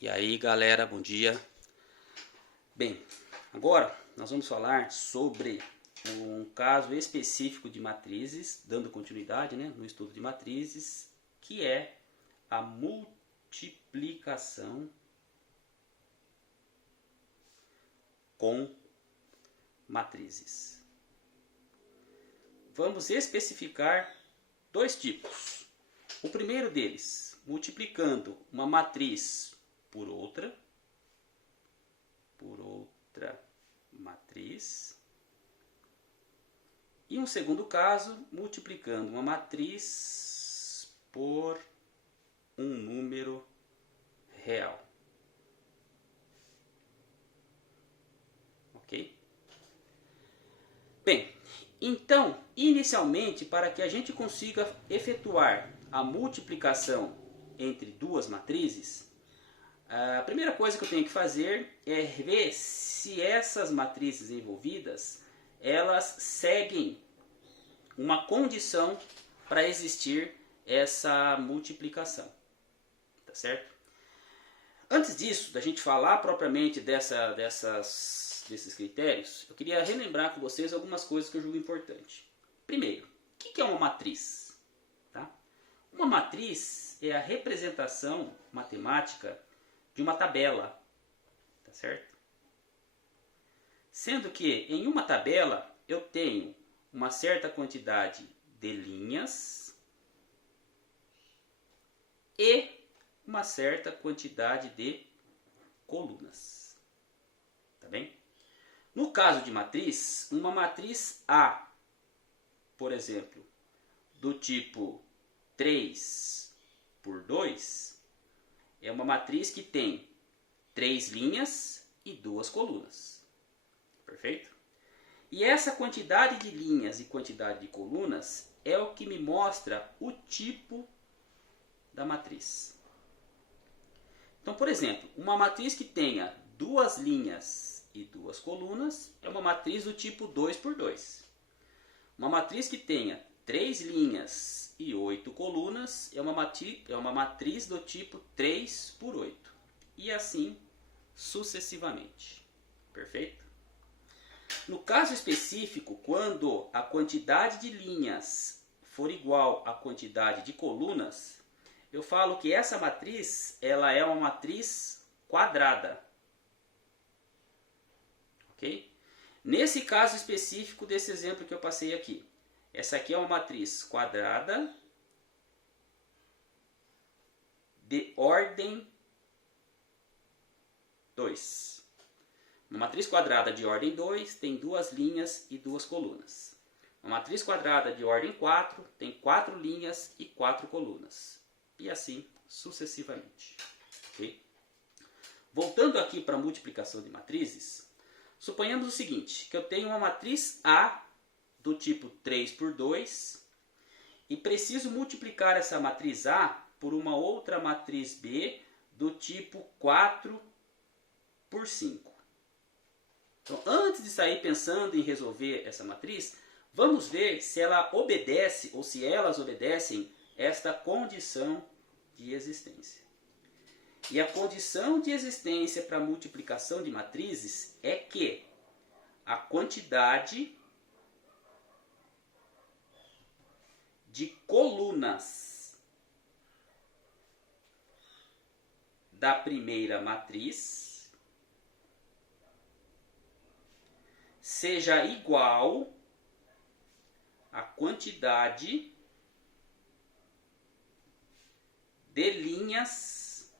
E aí galera, bom dia. Bem, agora nós vamos falar sobre um caso específico de matrizes, dando continuidade no estudo de matrizes, que é a multiplicação com matrizes. Vamos especificar dois tipos. O primeiro deles, multiplicando uma matriz por outra matriz. E um segundo caso, multiplicando uma matriz por um número real. Ok? Bem, então, inicialmente, para que a gente consiga efetuar a multiplicação entre duas matrizes, a primeira coisa que eu tenho que fazer é ver se essas matrizes envolvidas elas seguem uma condição para existir essa multiplicação, tá certo? Antes disso, da gente falar propriamente desses critérios, eu queria relembrar com vocês algumas coisas que eu julgo importante. Primeiro, o que é uma matriz? Tá? Uma matriz é a representação matemática de uma tabela, tá certo? Sendo que em uma tabela eu tenho uma certa quantidade de linhas e uma certa quantidade de colunas, tá bem? No caso de matriz, uma matriz A, por exemplo, do tipo 3 por 2, é uma matriz que tem 3 linhas e 2 colunas. Perfeito? E essa quantidade de linhas e quantidade de colunas é o que me mostra o tipo da matriz. Então, por exemplo, uma matriz que tenha 2 linhas e 2 colunas é uma matriz do tipo 2 por 2. Uma matriz que tenha 3 linhas e 8 colunas é uma matriz do tipo 3 por 8. E assim sucessivamente. Perfeito? No caso específico, quando a quantidade de linhas for igual à quantidade de colunas, eu falo que essa matriz ela é uma matriz quadrada. Ok? Nesse caso específico desse exemplo que eu passei aqui, essa aqui é uma matriz quadrada de ordem 2. Uma matriz quadrada de ordem 2 tem 2 linhas e 2 colunas. Uma matriz quadrada de ordem 4 tem 4 linhas e 4 colunas. E assim sucessivamente. Okay? Voltando aqui para a multiplicação de matrizes, suponhamos o seguinte, que eu tenho uma matriz A do tipo 3 por 2 e preciso multiplicar essa matriz A por uma outra matriz B do tipo 4 por 5. Então, antes de sair pensando em resolver essa matriz, vamos ver se ela obedece ou se elas obedecem esta condição de existência. E a condição de existência para a multiplicação de matrizes é que a quantidade de colunas da primeira matriz seja igual à quantidade de linhas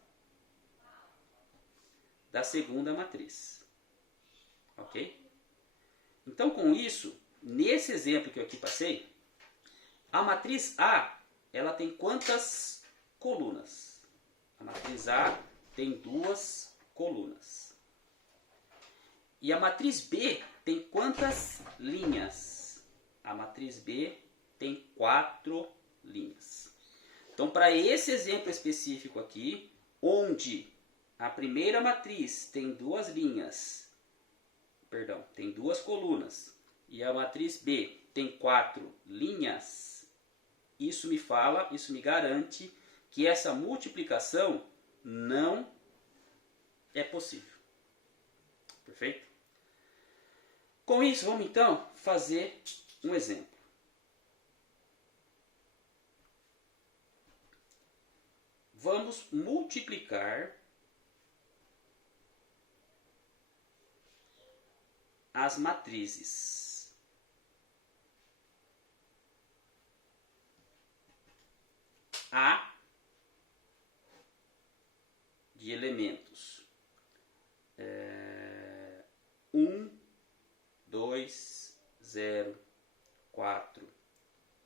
da segunda matriz. Ok? Então, com isso, nesse exemplo que eu aqui passei, a matriz A ela tem quantas colunas? A matriz A tem 2 colunas. E a matriz B tem quantas linhas? A matriz B tem 4 linhas. Então, para esse exemplo específico aqui, onde a primeira matriz tem 2 linhas, tem 2 colunas, e a matriz B tem 4 linhas, isso me garante que essa multiplicação não possível. Perfeito? Com isso, vamos então fazer um exemplo. Vamos multiplicar as matrizes A de elementos 1, 2, 0, 4,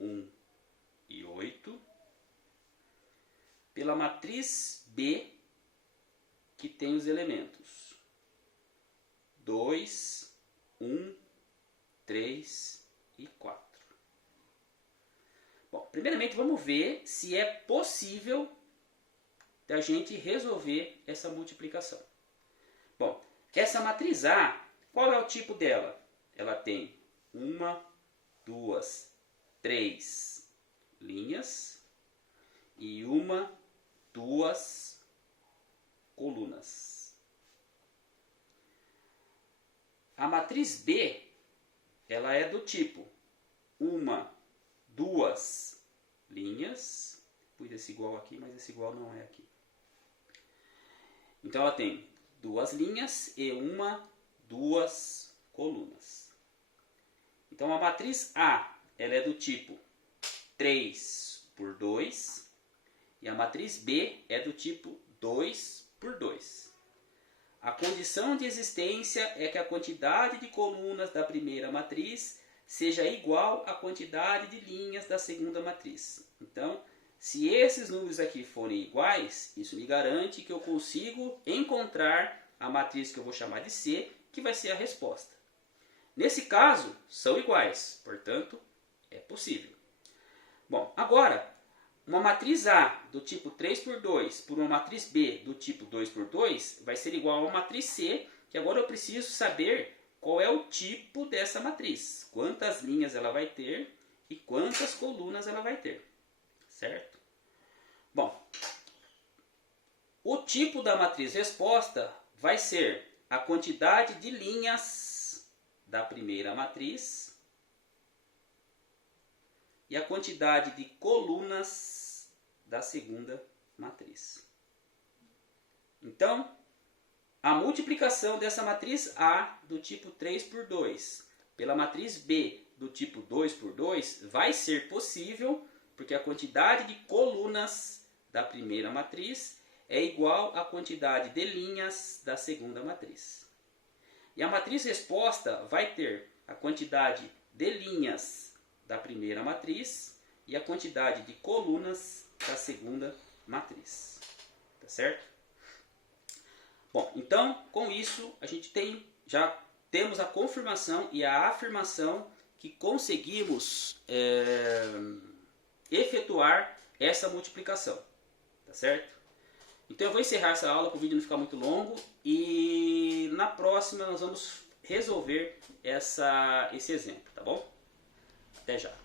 1 e 8 pela matriz B, que tem os elementos 2, 1, 3 e 4. Bom, primeiramente vamos ver se é possível da gente resolver essa multiplicação. Bom, essa matriz A, qual é o tipo dela? Ela tem 1, 2, 3 linhas e 1, 2 colunas. A matriz B, ela é do tipo 1, 2 linhas. Pus esse igual aqui, mas esse igual não é aqui. Então ela tem 2 linhas e 1, 2 colunas. Então a matriz A, ela é do tipo 3 por 2 e a matriz B é do tipo 2 por 2. A condição de existência é que a quantidade de colunas da primeira matriz seja igual à quantidade de linhas da segunda matriz. Então, se esses números aqui forem iguais, isso me garante que eu consigo encontrar a matriz que eu vou chamar de C, que vai ser a resposta. Nesse caso, são iguais, portanto, é possível. Bom, agora, uma matriz A do tipo 3 por 2 por uma matriz B do tipo 2 por 2 vai ser igual a uma matriz C, que agora eu preciso saber qual é o tipo dessa matriz, quantas linhas ela vai ter e quantas colunas ela vai ter, certo? Bom, o tipo da matriz resposta vai ser a quantidade de linhas da primeira matriz e a quantidade de colunas da segunda matriz. Então, a multiplicação dessa matriz A do tipo 3 por 2 pela matriz B do tipo 2 por 2 vai ser possível, porque a quantidade de colunas da primeira matriz é igual à quantidade de linhas da segunda matriz. E a matriz resposta vai ter a quantidade de linhas da primeira matriz e a quantidade de colunas da segunda matriz. Tá certo? Bom, então, com isso, a gente já temos a confirmação e a afirmação que conseguimos efetuar essa multiplicação. Tá certo? Então eu vou encerrar essa aula para o vídeo não ficar muito longo e na próxima nós vamos resolver esse exemplo, tá bom? Até já!